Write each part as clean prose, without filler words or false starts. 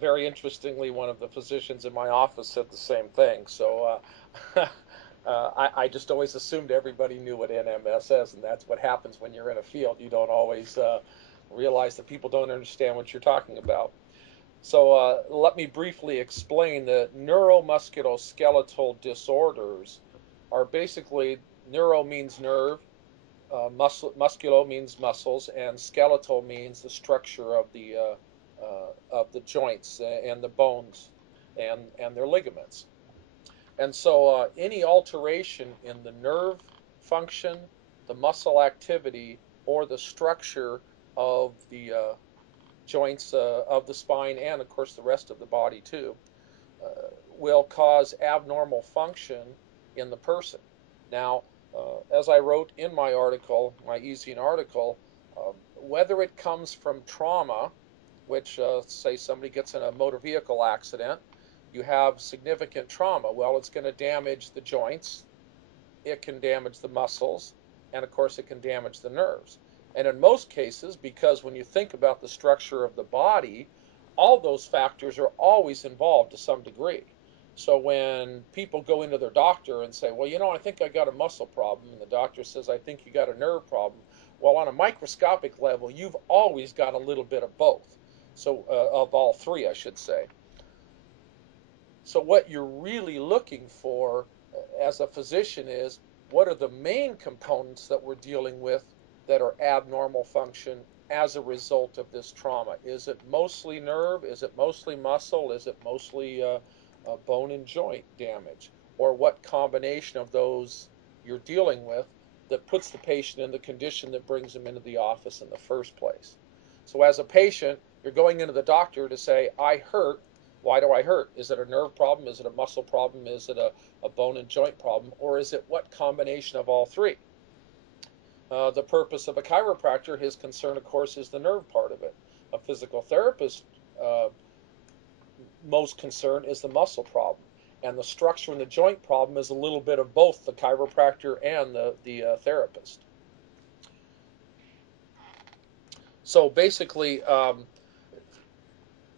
Very interestingly, one of the physicians in my office said the same thing. So I just always assumed everybody knew what NMS is, and that's what happens when you're in a field. You don't always realize that people don't understand what you're talking about. So let me briefly explain that neuromusculoskeletal disorders are basically neuro means nerve, musculo means muscles, and skeletal means the structure of the joints and the bones and their ligaments. And so any alteration in the nerve function, the muscle activity, or the structure of the joints of the spine, and of course the rest of the body too, will cause abnormal function in the person. Now, as I wrote in my article, my Easing article, whether it comes from trauma, which say somebody gets in a motor vehicle accident, you have significant trauma. Well, it's going to damage the joints, it can damage the muscles, and of course, it can damage the nerves. And in most cases, because when you think about the structure of the body, all those factors are always involved to some degree. So when people go into their doctor and say, well, I think I got a muscle problem, and the doctor says, I think you got a nerve problem. Well, on a microscopic level, you've always got a little bit of both. So, of all three, I should say. So what you're really looking for as a physician is what are the main components that we're dealing with that are abnormal function as a result of this trauma? Is it mostly nerve? Is it mostly muscle? Is it mostly bone and joint damage? Or what combination of those you're dealing with that puts the patient in the condition that brings them into the office in the first place? So as a patient, you're going into the doctor to say, I hurt. Why do I hurt? Is it a nerve problem? Is it a muscle problem? Is it a bone and joint problem? Or is it what combination of all three? The purpose of a chiropractor, his concern, of course, is the nerve part of it. A physical therapist, uh, most concern is the muscle problem. And the structure and the joint problem is a little bit of both the chiropractor and the therapist. So basically,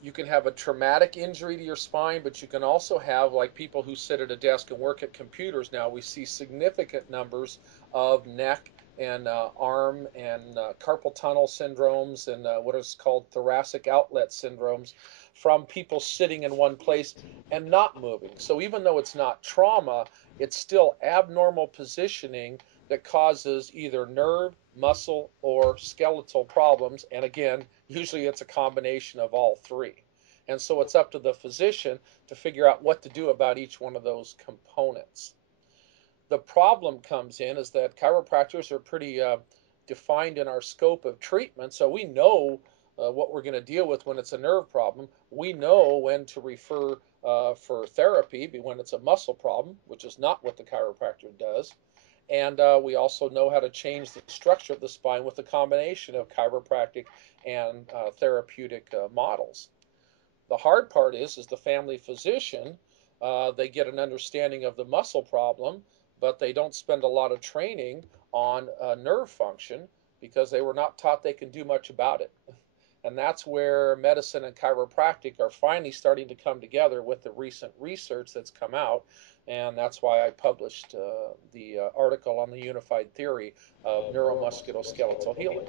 you can have a traumatic injury to your spine, but you can also have, like people who sit at a desk and work at computers now, we see significant numbers of neck and arm and carpal tunnel syndromes and what is called thoracic outlet syndromes from people sitting in one place and not moving. So even though it's not trauma, it's still abnormal positioning that causes either nerve, muscle, or skeletal problems. And again, usually it's a combination of all three. And so it's up to the physician to figure out what to do about each one of those components. The problem comes in is that chiropractors are pretty defined in our scope of treatment, so we know what we're going to deal with when it's a nerve problem. We know when to refer for therapy when it's a muscle problem, which is not what the chiropractor does. And we also know how to change the structure of the spine with a combination of chiropractic and therapeutic models. The hard part is the family physician. They get an understanding of the muscle problem, but they don't spend a lot of training on nerve function because they were not taught they can do much about it. And that's where medicine and chiropractic are finally starting to come together with the recent research that's come out. And that's why I published the article on the unified theory of neuromusculoskeletal healing.